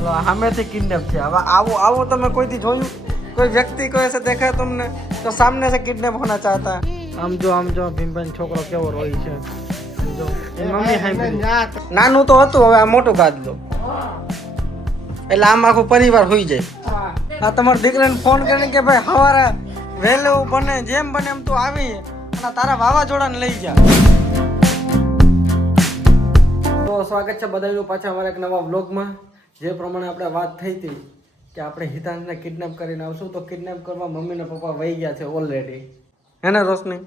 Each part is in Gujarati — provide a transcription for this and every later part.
હાલો સામેથી કિડનેપ છે હવે આવો આવો તમે કોઈથી જોયું કોઈ વ્યક્તિ કોઈ ऐसे देखा है तुमने तो सामने से किडनैप होना चाहता है આમ જો ભીમભાઈ છોકરો કેવો રોઈ છે જો મમ્મી હાઈ નાનું તો હતું હવે આ મોટું કાઢ દો એટલે આમ આખો પરિવાર હોઈ જાય આ તમારા દીકરાને ફોન કરીને કે ભાઈ સવારે વહેલું બને જેમ બને એમ તું આવી અને તારા વાવાઝોડાને લઈ જા તો સ્વાગત છે બધાનું પાછા અમારા એક નવા વ્લોગમાં જે પ્રમાણે આપણે વાત થઈ હતી કે આપણે હિતાંશને કિડનેપ કરીને આવશું તો કિડનેપ કરવા મમ્મી ને પપ્પા વહી ગયા છે ઓલરેડી હે ને રોશની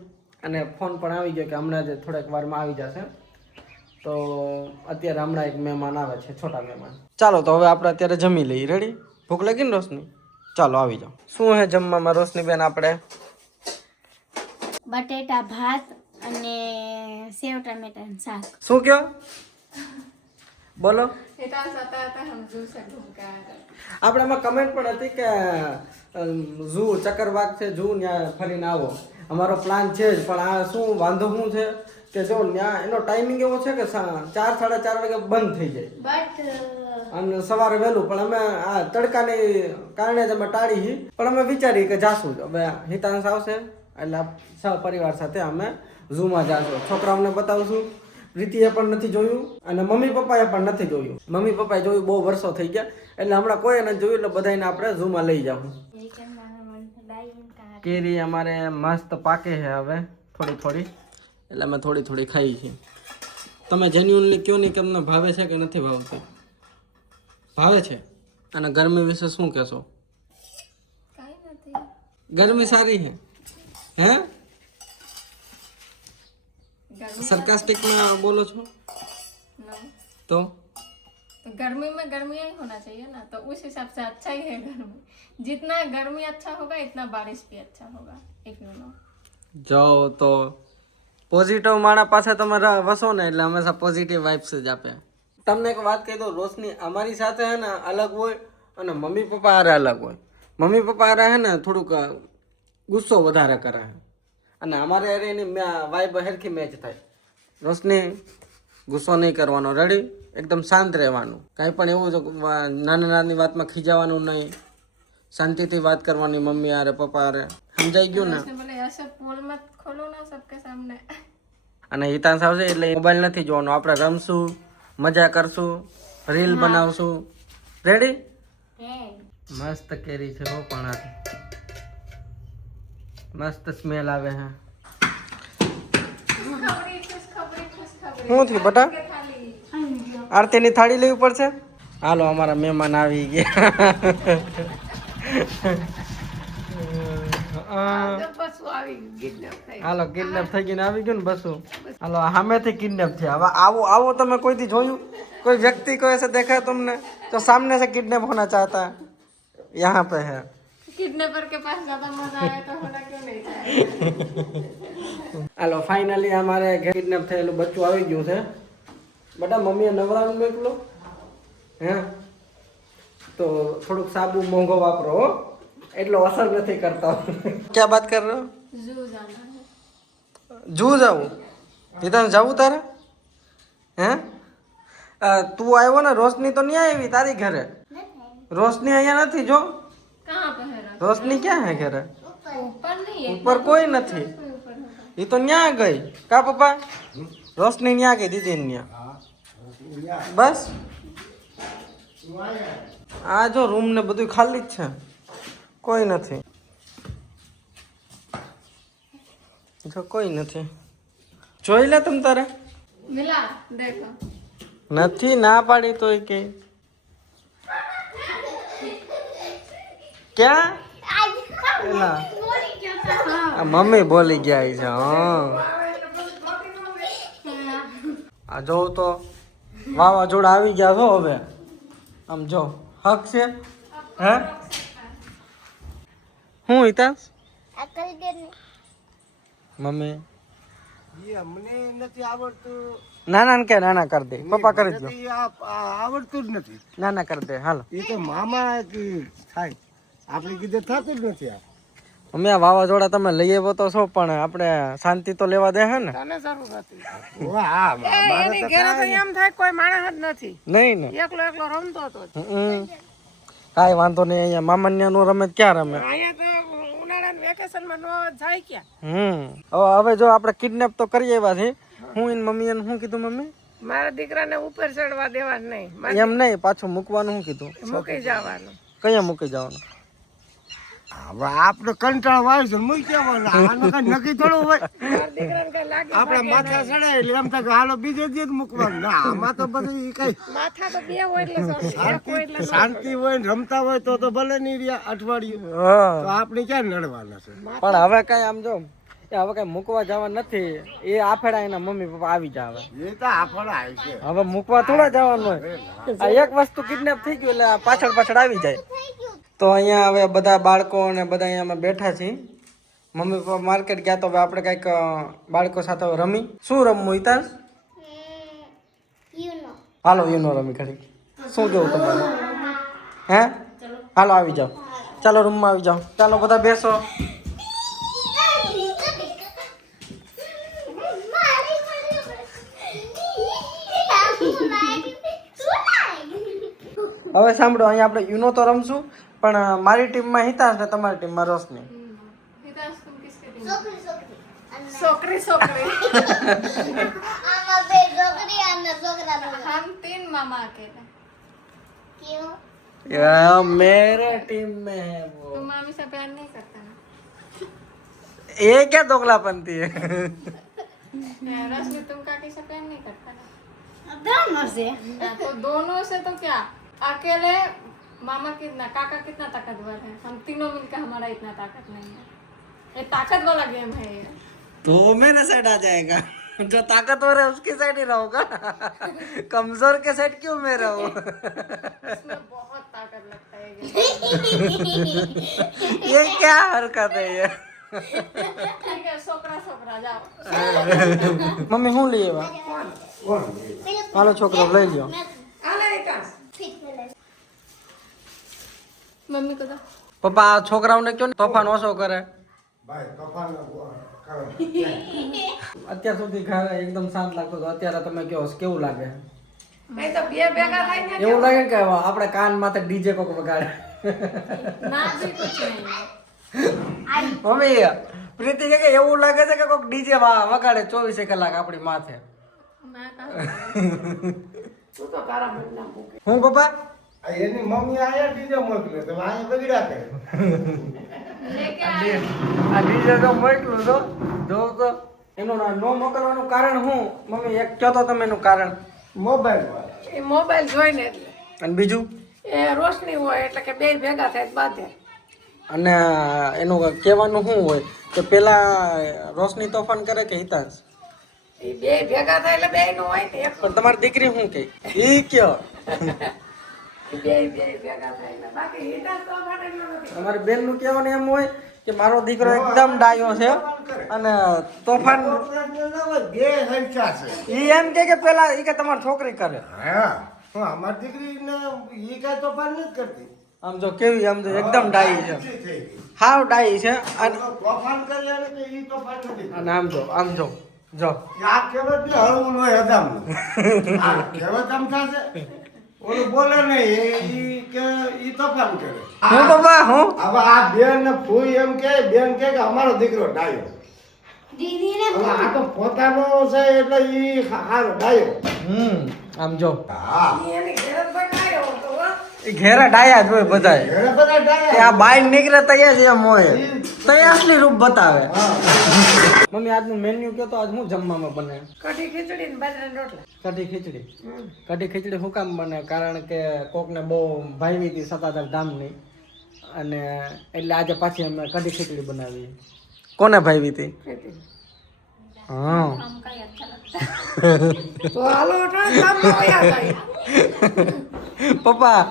અને ફોન પણ આવી ગયો કે હમણાં જ થોડીક વારમાં આવી જશે તો અત્યારે હમણાં એક મહેમાન આવે છે છોટા મહેમાન ચાલો તો હવે આપણે અત્યારે જમી લઈએ રેડી ભૂખ લાગી ને રોશની ચાલો આવી જાઓ શું હે જમવામાં રોશની બેન આપણે બટેટા ભાત અને સેવ ટમેટાનું શાક શું કયો બોલો આપણે એમાં કમેન્ટ પણ હતી કે ઝૂ ચક્કરબાગ છે ઝૂ ત્યાં ફરીને આવો અમારો પ્લાન છે જ પણ આ શું વાંધો શું છે કે જો ત્યાં એનો ટાઈમિંગ એવો છે કે 4 સાડા 4 વાગે બંધ થઈ જાય અને સવારે વહેલું પણ અમે આ તડકાને કારણે જ અમે ટાળી પણ અમે વિચારીએ કે જાશું હવે હિતાંશ આવશે એટલે સહપરિવાર સાથે અમે ઝૂમાં જાશું છોકરાઓને બતાવશું રીતિએ પણ નથી જોયું અને મમ્મી પપ્પાએ પણ નથી જોયું મમ્મી પપ્પાએ જોયું બહુ વર્ષો થઈ ગયા એટલે હમણાં કોઈ નથી જોયું એટલે બધાને આપણે ઝૂમાં લઈ જાઉં કેરી અમારે મસ્ત પાકે છે હવે થોડી થોડી એટલે અમે થોડી થોડી ખાઈ છીએ તમે જેન્યુઅનલી કયો નહીં કે તમને ભાવે છે કે નથી ભાવતી ભાવે છે અને ગરમી વિશે શું કહેશો ગરમી સારી છે હે सरकास्टिक में बोलो छो तो गर्मी में गर्मी ही होना चाहिए ना तो उस हिसाब से अच्छा ही है गर्मी जितना गर्मी अच्छा होगा इतना बारिश भी अच्छा होगा एक मिनट जाओ तो पॉजिटिव माणा पासे તમે વસો ને એટલે હંમેશા પોઝિટિવ વાઇબ્સ જ આપે તમને એક વાત કહી દો રોશની અમારી સાથે હે ને અલગ હોય અને મમ્મી પપ્પા હારે અલગ હોય મમ્મી પપ્પા હારે હે ને થોડુંક ગુસ્સો વધારે કરે અને અમારે હારે એની વાઇબ હરખી મેચ થાય રોશની ગુસ્સો નહીં કરવાનો રેડી એકદમ શાંત રહેવાનું કાંઈ પણ એવું નાની નાની વાતમાં ખીજાવાનું નહીં શાંતિથી વાત કરવાની મમ્મી હારે પપ્પા હારે સમજાઈ ગયું ને बोले ऐसे पोल मत खोलो ना सबके सामने અને હિતાંશ આવશે એટલે મોબાઈલ નથી જોવાનો આપણે રમશું મજા કરશું રીલ બનાવશું રેડી મસ્ત કેરી છે હો પણ આ મસ્ત સ્મેલ આવે છે શું થયું બટા આરતીની થાળી લેવી પડશે હાલો અમારા મહેમાન આવી ગયા હાલો કિડનેપ થઈ ગઈને આવી ગયું ને બસું હાલો સામેથી કિડનેપ છે હવે આવો આવો તમે કોઈથી જોયું કોઈ વ્યક્તિ કોઈ ऐसे देखा है तुमने तो सामने से किडनैप होना चाहता है यहाँ पे है किडनैपर के पास ज्यादा मजा आया तो होना क्यों नहीं चाहिए હાલો ફાઇનલી અમારે કિડનેપ થયેલું બચ્ચું આવી ગયું છે બટા મમ્મીએ નવરાનું મોકલો હે તો થોડુંક સાબુ મોંઘો વાપરો હો એટલો અસર નથી કરતા ક્યાં વાત કર રહો जू जाना है જૂ જાવું હિતાંશ જાવું તારે હે તું આવ્યો ને રોશની તો નહીં આવી તારી ઘરે રોશની અહીંયા નથી જો कहाँ पे है रात रोशनी क्या है घर ऊपर नहीं है ऊपर कोई नहीं ऊपर है ये तो न्या गई का पापा रोशनी न्या गई दीदी न्या बस આ જો રૂમ ને બધું ખાલી જ છે કોઈ નથી જો કોઈ નથી જોઈ લે તમ તારે मिला देखो નથી ના પાડી તોય કે ક્યાં એલા આ મમ્મી બોલી ગયા છે હા આ જોઉં તો વાવાઝોડા આવી ગયા છો હવે આમ જો હક છે હે હું હિતાંશ મમ્મી અમને નથી આવડતું નાના ને કે નાના કરી દે પપ્પા કરી દો આવડતું જ નથી નાના કરી દે હાલો એ તો મામા થાય આપણે કીધે થતું જ નથી આ અમે આ વાવાઝોડા તમે લઈ આવ્યો તો છો પણ આપણે શાંતિ તો લેવા દે હે ને તને જરૂર હતી ઓ હા એની ઘરે તો એમ થાય કોઈ માણસ જ નથી નહીં ને એકલો એકલો રમતો હતો કાંઈ વાંધો નહીં અહીંયા મામાન્યા નું રમે તો ક્યાં રમે અહીંયા તો ઉનાળાના વેકેશનમાં નો જાય ક્યાં હવે જો આપણે કિડનેપ તો કરી આવ્યા છે હું એની મમ્મીએ શું કીધું મમ્મી મારા દીકરાને ઉપર ચડવા દેવા નહીં એમ નહીં પાછું મૂકવાનું શું કીધું મૂકી જવાનું કયા મૂકી જવાનું હવે આપણે કંટાળો આવે છે મૂકી જવાનું આનું કઈ નક્કી થોડું હોય મારા દીકરાને કઈ લાગે આપણે માથા ચડાય એટલે એમ થાય કે હાલો બીજે દી જ મૂકવાનું ના આમાં તો બધું ઈ કઈ માથા તો બે હોય એટલે ચડે. એક હોય એટલે શાંતિ હોય ને રમતા હોય તો ભલે નહીં રહ્યા અઠવાડિયું હા તો આપણે ક્યાં નડવાના છે પણ હવે કઈ આમ જો એ હવે કઈ મૂકવા જવા નથી એ આફેડા એના મમ્મી પપ્પા આવી જાય એ તો આપણા આવે છે હવે મૂકવા થોડા જવાનું હોય આ એક વસ્તુ કિડનેપ થઈ ગયું એટલે આ પાછળ પાછળ આવી જાય તો અહીંયા હવે બધા બાળકો અને બધા અહીંયા અમે બેઠા છીએ મમ્મી પપ્પા માર્કેટ ગયા તો હવે આપણે કંઈક બાળકો સાથે રમી શું રમવું હિતાંશ હાલો યુનો રમી ખરી શું કેવું તમારું હે હાલો આવી જાઓ ચાલો રૂમમાં આવી જાઓ ચાલો બધા બેસો હવે સાંભળો અહીંયા આપણે યુનો તો રમશું પણ મારી ટીમમાં હિતાંશ ને તમારી ટીમમાં રોશની हितांश तुम किसके टीम सोकरी सोकरी हम 3 मामा अकेले मेरे टीम में है वो तुम मामी से प्यार नहीं करता ना ये क्या दोगलापंती है रश्मि तुम काकी से प्यार नहीं करता ना दोनों से हाँ, तो दोनों से तो क्या अकेले मामा कितना काका कितना ताकतवर है हम तीनों मिलकर हमारा इतना ताकत नहीं है ये ताकत वाला गेम है ये तो मेरे साइड आ जाएगा जो ताकतवर है उसकी साइड ही रहोगा कमजोर के साइड क्यों मैं रहूं इसमें बहुत ताकत लगता है ये ये क्या हरकत है ये ठीक है सोकरा सोकरा जाओ मम्मी હું લઈ આવ્યા હાલો છોકરો લઈ લ્યો मम्मी को दो પપ્પા આ છોકરાઓને કયો ને તોફાન ઓછો કરે ભાઈ તોફાન અત્યાર સુધી ઘરે એકદમ શાંત લાગતો હતો અત્યારે તમે કહો કેવું લાગે નહીં તો બે ભેગા થાય ને એવું લાગે કે આપણે કાન માથે ડીજે કોક વગાડે ना भी कुछ नहीं મમ્મી પ્રીતિ કે એવું લાગે છે કે કોક ડીજે વગાડે 24 કલાક આપણી માથે मैं कहा તું તો તારા મનના મૂકે હું પપ્પા એની મમ્મી આયા ડીજે મોકલે તો આયા બગડ્યા કરે लेके આ ડીજે તો મોકલું છો જો તો એનું નો મોકલવાનું કારણ શું મમ્મી એક કહો તો તમે એનું કારણ મોબાઈલ એ મોબાઈલ જોઈને એટલે અને બીજું એ રોશની હોય એટલે કે બે ભેગા થાય તો બાંધે અને એનું કહેવાનું શું હોય કે પેલા રોશની તોફાન કરે કે હિતાંશ એ બે ભેગા થાય એટલે બે નું હોય ને એક પણ તમારી દીકરી શું કહે ઈ કયો બે ભેગા થાય એટલે બાકી હિતા તો માટે નથી અમારી બેન નું કહેવાનું એમ હોય કે મારો દીકરો એકદમ ડાયો છે અને તોફાન બે હરખા છે ઈ એમ કે પેલા ઈ કે તમારી છોકરી કરે હા અમારી દીકરીને ઈ કાંઈ તોફાન નથી કરતી આમ જો કેવી આમ જો એકદમ ડાઈ છે થઈ ગઈ. હાવ ડાઈ છે અને તોફાન કર્યા ને ઈ તોફાન નથી અને આમ જો જો આ કહેવત ને હળવું હોય હદામનું. આ કહેવત આમ થશે ઓલું બોલે નહીં ઈ કે ઈ તોફાન કરે હું બાબા હું હવે આ બેન ને ફૂઈ એમ કે બેન કે અમારો દીકરો ડાયો दीदी ने હવે આ તો પોતાનો છે એટલે ઈ હારો ડાયો આમ જો હા એની ઘેર બનાવ્યો હતો હો. એ ઘેરા ડાયા જ હોય બધાય ઘરે બધા કે ડાયા આ બાઈ નીકળે તૈયાર છે એમ હોય તૈયાર અસલી રૂપ બતાવે મમ્મી આજનું મેન્યુ કયો તો આજ હું જમવામાં બને કઢી ખીચડી ને બાજરાના રોટલા કઢી ખીચડી શું કામ બને કારણ કે કોકને બહુ ભાઈવી હતી સતાધાર ધામની અને એટલે આજે પાછી અમે કઢી ખીચડી બનાવી કોને ભાઈવી હતી હા हमका ही अच्छा लगता है તો હાલો અટાણે કામમાં વયા જાય પપ્પા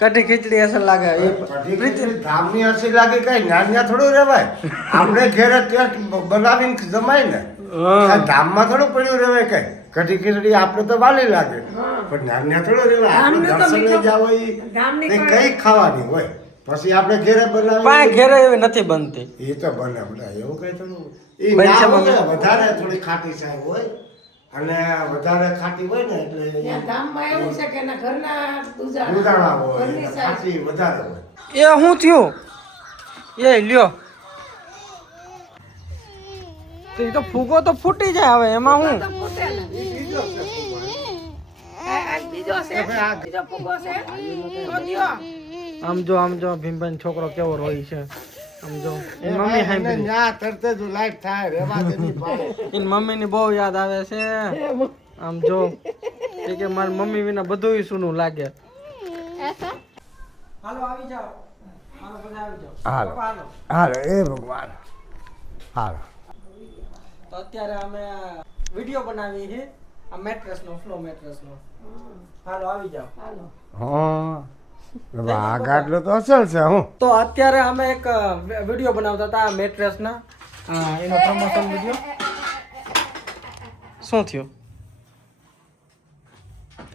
કઢી ખીચડી અસર લાગે એ પ્રીતિ ધામની હસી લાગે કઈ નાન્યા થોડું રેવાય આપણે ઘેરે ટેસ્ટ બનાવીને જમાય ને આ ધામમાં થોડું પડ્યું રેવાય કઈ કઢી ખીચડી આપણે તો વાલી લાગે પણ નાન્યા થોડું રેવાય આપણે ધામનું તો દર્શને મીઠું- જાવ ઈ ધામની કઈ ખાવાની હોય પછી આપણે ઘેરે પાય બનાવી ઘેરે એવી નથી બનતી. એ તો બને બધા એવું કઈ તો એ બનશે ના મમ્મી? હોય, વધારે થોડી ખાટી સાહેબ હોય અને વધારે ખાટી હોય ને એટલે ત્યાં ગામમાં એવું છે કે એના ઘરના દૂધાળા હોય ઘરની એટલે સાઈઝ. ખાટી વધારે હોય. એ શું થયું? એ લ્યો. તો એ તો ફૂગો તો ફૂટી જાય હવે એમાં હું. તો ફૂટે ને. આ બીજો છે બીજો ફૂગો છે તો દ્યો. આમ જો ભીમભાઈ છોકરો કેવો રોય છે. આમ જો એની મમ્મી એને હાંભળી. ન્યા તરત જ લાઈટ થાય રેવા દે ની ભાઈ. એની મમ્મીની બહુ યાદ આવે છે. આમ જો એ કે મારી મમ્મી વિના બધું સૂનું લાગે. ऐसा હાલો આવી જાઓ. હાલો બધા આવી જાઓ. હાલો. પપ્પા, હાલો. હાલો એ ભગવાન હાલો. તો અત્યારે અમે વિડિયો બનાવી છે આ મેટ્રેસ નો, ફ્લો મેટ્રેસ નો. હાલો આવી જાઓ. હાલો. હા આ ગાટલો તો અસલ છે હું. તો અત્યારે અમે એક વિડિયો બનાવતા હતા મેટ્રેસ ના. એનો પ્રમોશન વિડિયો. શું થયું?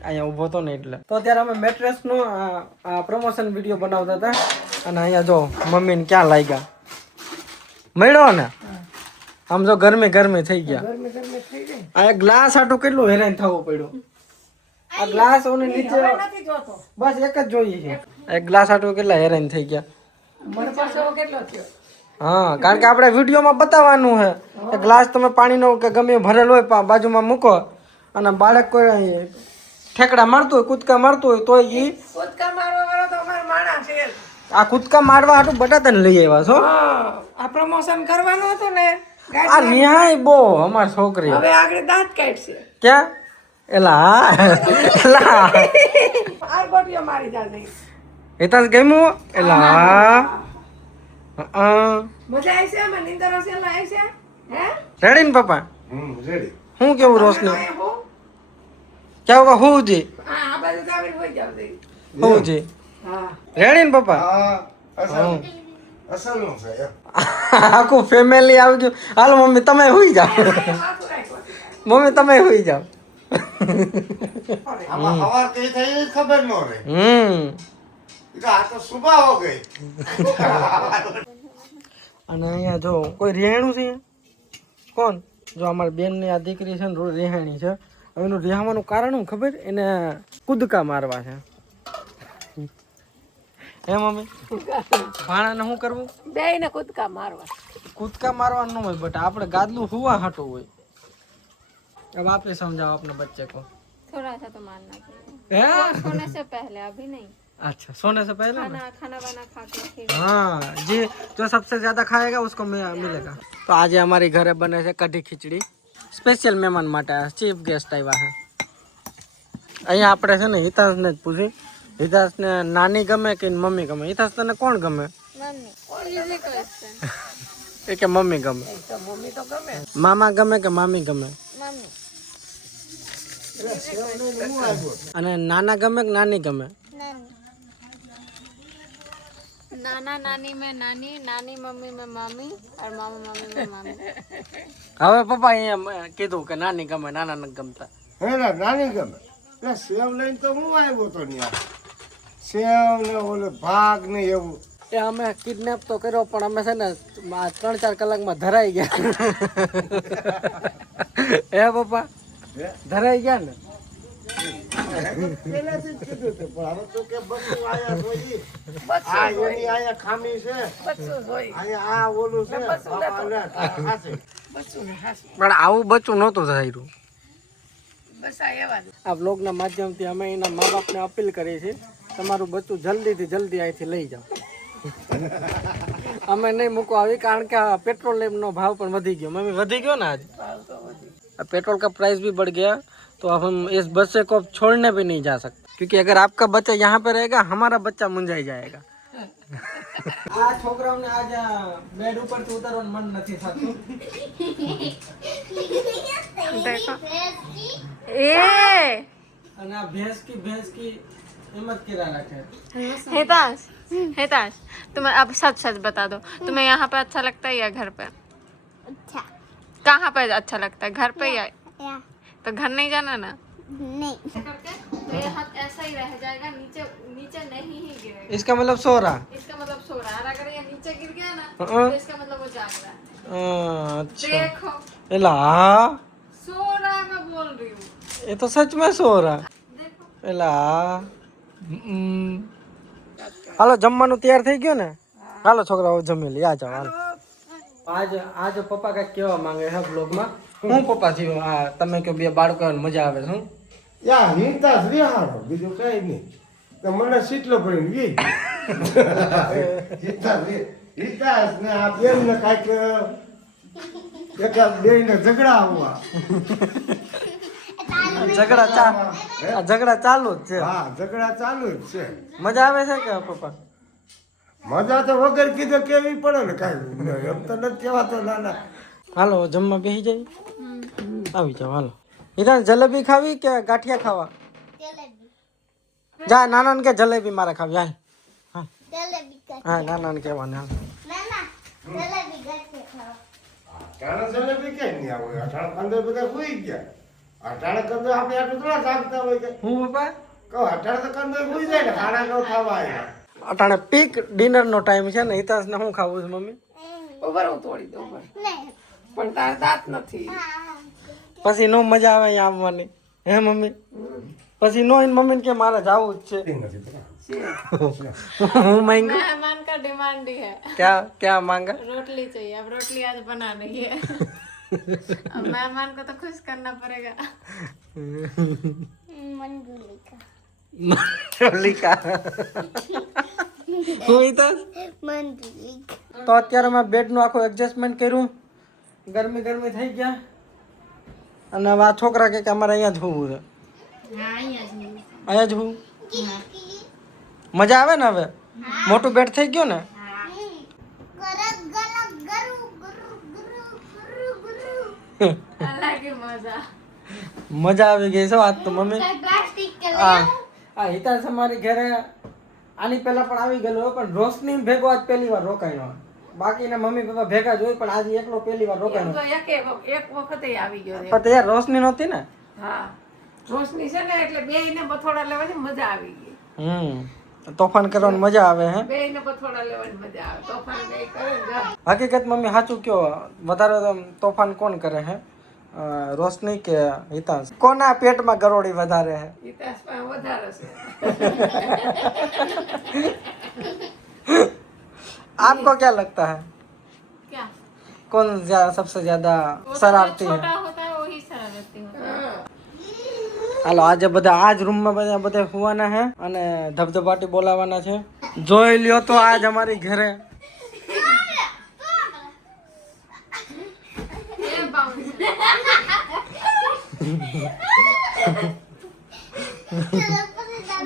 અહીંયા ઊભો તો ને એટલે. તો અત્યારે અમે મેટ્રેસ નો પ્રમોશન વિડિયો બનાવતા હતા અને અહીંયા જો મમ્મીને ક્યાં લાગ્યા. મળ્યો ને? આમ જો ગરમી થઈ ગયા. ગરમી થઈ ગઈ. આ એક ગ્લાસ આટું કેટલું હેરાન થવું પડ્યું. આ ગ્લાસ ઓને નીચે હવે નથી જોતો. બસ એક જ જોઈએ છે. એક ગ્લાસ આટું કેટલા હેરાન થઈ ગયા. મને પાછો કેટલો થયો? હા, કારણ કે આપણે વિડીયોમાં બતાવવાનું છે કે ગ્લાસ તમે પાણીનો કે ગમે એ ભરેલો હોય બાજુમાં મૂકો અને બાળક કોઈ ઠેકડા મારતું હોય, કૂદકા મારતું હોય તો ઈ કૂદકા મારવા વાળો તો અમારો માણસ છે. આ કૂદકા મારવા હાટું બટાટાને લઈ આવ્યા છો. હા, આ પ્રમોશન કરવાનું હતું ને આ ન્યાય બહુ અમાર છોકરી. હવે આગળ દાંત કાઢશે. ક્યાં? એલા આ ગોટીઓ મારી જાશે. હેતાસ ગમ્યું? એલા મજા આવી છે? અમે નીંદર હશે એટલે આવી છે? હે? રેડી ને પપ્પા? રેડી. હું કેવું રોશની? તમે હું? કેવું હું જી? આ બાજુ તો આવીને હોઈ જાવ દે. હું જી? હા. રેડી ને પપ્પા? હા અસલ નું છે એમ. આખું ફેમિલી આવી ગયું. હાલો મમ્મી તમે હુઈ જાઓ. માથું રાખ્યું. મમ્મી તમે હુઈ જાઓ. આમાં સવાર કઈ થઈ એ ખબર ન રહે. આ તો સુબહ હો ગઈ. અને અહીંયા જો કોઈ રેહાણું છે અહીંયા? કોણ? જો અમારી બેનની આ દીકરી છે ને રેહાણી છે. હવે એનું રેહાવાનું કારણ શું ખબર? એને કૂદકા મારવા છે. હે મમ્મી? ભાણાને શું કરવું? બેયને કૂદકા મારવા. કૂદકા મારવાનું ન હોય બટ આપણે ગાદલું હુવા હાટું હોય. अब आप ही समझाओ अपने बच्चे को. थोड़ा सा तो मानना चाहिए हैं? सोने से पहले, अभी नहीं. अच्छा, सोने से पहले ना? खाना वाना खा के फिर हाँ जी, जो सबसे ज्यादा खाएगा उसको मिलेगा. तो आज हमारी घरे बने છે કઢી ખીચડી. સ્પેશિયલ મહેમાન માટે ચીફ ગેસ્ટ આવ્યા છે. અહીંયા આપણે છે ને હિતાંશને જ પૂછી. હિતાંશને નાની ગમે કે મમ્મી ગમે? હિતાંશ તને કોણ ગમે? मम्मी. Easy question. એ કે મમ્મી ગમે. તો મમ્મી તો ગમે. મામા ગમે કે મામી ગમે? मम्मी. અને નાના ગમે કે નાની ગમે? नाना नानी में नानी, नानी मम्मी में मामी और मामा मामी में मामी. હવે પપ્પા અહીંયા કીધું કે નાની ગમે, નાના નથી ગમતા. હે ના નાની ગમે. એ સેવ લઈને તો હું આવ્યો તો ન્યા. સેવ ને ઓલે ભાગ ને એવું. એ અમે કિડનેપ તો કર્યો પણ અમે છે ને 3-4 કલાકમાં ધરાઈ ગયા. હે પપ્પા? ધરાઈ ગયા ને? પહેલેથી જ કીધું હતું, પણ હવે તો કે બધું આયા જોઈ. આ એની આયા ખામી છે. બચ્ચું જોઈ. આયા આ ઓલું છે. બાપા લે, હાચે. બચ્ચું ને હાસું. પણ આવું બચ્ચું નહોતું થયું. બસ આ એવા જ. આ વ્લોગના માધ્યમથી અમે એના મા બાપને અપીલ કરીએ છીએ તમારું બચ્ચું જલ્દીથી જલ્દી અહીંથી લઈ જાઓ. અમે નહીં મૂકો આવી કારણ કે આ पेट्रोल भाव પણ વધી ગયો. મમ્મી વધી ગયો ને आज? पेट्रोल का प्राइस भी बढ़ गया तो अब हम इस बच्चे को छोड़ने भी नहीं जा सकते क्योंकि अगर आपका बच्चा यहाँ पे रहेगा हमारा बच्चा मुंजाई जाएगा. આ છોકરાઓને આજ બેડ ઉપરથી ઉતારવાનું મન નથી થતું. देखो. અને આ ભેંસ કી એમ જ કિરા રાખે. हेतांश तुम्हें अब सच सच बता दो, तुम्हें यहाँ पे अच्छा लगता है या घर पे? अच्छा. कहाँ पे अच्छा लगता है, घर पे या? या तो घर नहीं जाना ना. नहीं. तो ये हाथ ऐसा ही रह जाएगा, नीचे नीचे नहीं ही गिरेगा. इसका मतलब सो रहा. इसका मतलब नीचे गिर गया ना हाँ। तो इसका मतलब वो जाग रहा है अच्छा देखो एला हाँ सो रहा है मैं बोल रही हूँ ये तो सच में सो रहा देखो એલા હાલો જમવાનું તૈયાર થઈ ગયું ને હાલો છોકરાઓ જમી લે આ જાઓ હાલો આજ પપ્પા કઈક કેવા માંગે છે બ્લોગમાં હું પપ્પા થયો આ તમે કયો બે બાળકોને મજા આવે શું યા હિતાસ રિહાડો બીજું કઈ નહીં તો મને સીટલો પડીને વી હિતાસ ને આ બેન ને કાંઈક એકાદ બે ને ઝઘડા આવવા ઝઘડા ચાલુ જ છે હા ઝઘડા ચાલુ જ છે મજા આવે છે કે પપ્પા મજા તો વગર કીધે કેવી પડે ને કાંઈ એમ તો નથી કહેવાતો નાના હાલો જમવા બેસી જાય આવી જાઓ હાલો ઈરાન જલેબી ખાવી કે ગાંઠિયા ખાવા જા નાના કે જલેબી મારે ખાવી હાલ હા નાના કહેવાને હાલ અટાણે જલેબી કેમ નહીં આવે અટાણે 15 બધા સુઈ ગયા અટાણે કંદો આપણે આટલું થોડા જાગતા હોય કે હું પપ્પા કહો અટાણે તો કંદો સુઈ જાય ને ખાણા નો ખાવા આવ્યા અટાણે પીક ડિનર નો ટાઈમ છે ને હિતાશ ને હું ખાવું છે મમ્મી ઉભર હું તોડી દઉં ઉભર પણ તાર દાંત નથી પછી નો મજા આવે અહીંયા આવવાની હે મમ્મી પછી નો મમ્મી કે મારે જાવું જ છે હું માંગુ मेहमान का डिमांड ही है क्या मांगा रोटली चाहिए अब रोटली आज बना रही है अब मेहमान को तो खुश करना पड़ेगा મંજુલિકા હું હિતાશ તો અત્યારે મેં બેડનું આખું એડજસ્ટમેન્ટ કર્યું ગરમી થઈ ગયા અને હવે આ છોકરા કે અમારે અહીંયા જ હોવું છે અહીંયા જ હોવું મજા આવે ને હવે મોટું બેડ થઈ ગયું ને अलग ही मजा મજા આવી ગઈ છે આજ તો મમ્મી આ હિતાશ અમારી ઘરે આની પહેલા પણ આવી ગયેલો હોય પણ રોશની ભેગો આજ પહેલી વાર રોકાયો બાકીના મમ્મી પપ્પા ભેગા જ હોય પણ આજે એકલો પહેલી વાર રોકાયો તો એક વખતે આવી ગયો પણ તૈયાર રોશની નહોતી ને હા રોશની છે ને એટલે બેયને બથોડા લેવાની મજા આવી ગઈ તોફાન કરવાની મજા આવે હે બેયને બથોડા લેવાની મજા આવે તોફાન બે કરે ને જા. હકીકત મમ્મી સાચું કયો વધારે તોફાન કોણ કરે હે રોશની કે હિતાંશ કોના પેટમાં ગરોળી વધારે હે હિતાશ પાસે વધારે છે आपको क्या लगता है क्या कौन सबसे ज्यादा शरारती है छोटा होता है वही शरारती होता है હાલો આજે બધા આ જ રૂમમાં બધા હોવાના છે અને ધબધબાટી બોલાવાના છે જોઈ લ્યો તો આજ અમારી ઘરે ये बाउंस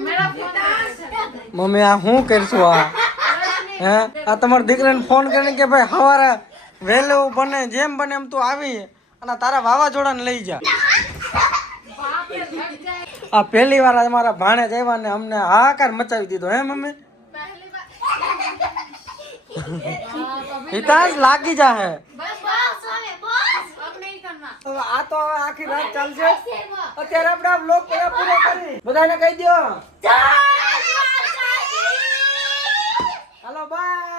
मेरा फोन મમ્મી આ શું કરશું આ હે આ તમારા દીકરાને ફોન કરીને કે ભાઈ સવારે વહેલું બને જેમ બને એમ તું આવી અને તારા વાવાઝોડાને લઈ જા આ પહેલી વાર અમારા ભાણે જ આવ્યા ને અમને હાહાકાર મચાવી દીધો હે મમ્મી पहली बार હિતાંશ લાગી જા હે बस बस अब नहीं करना આ તો હવે આખી રાત ચાલશે અત્યારે આપણે આ બ્લોગ પૂરો કરી બધાને કહી દો હાલો બાય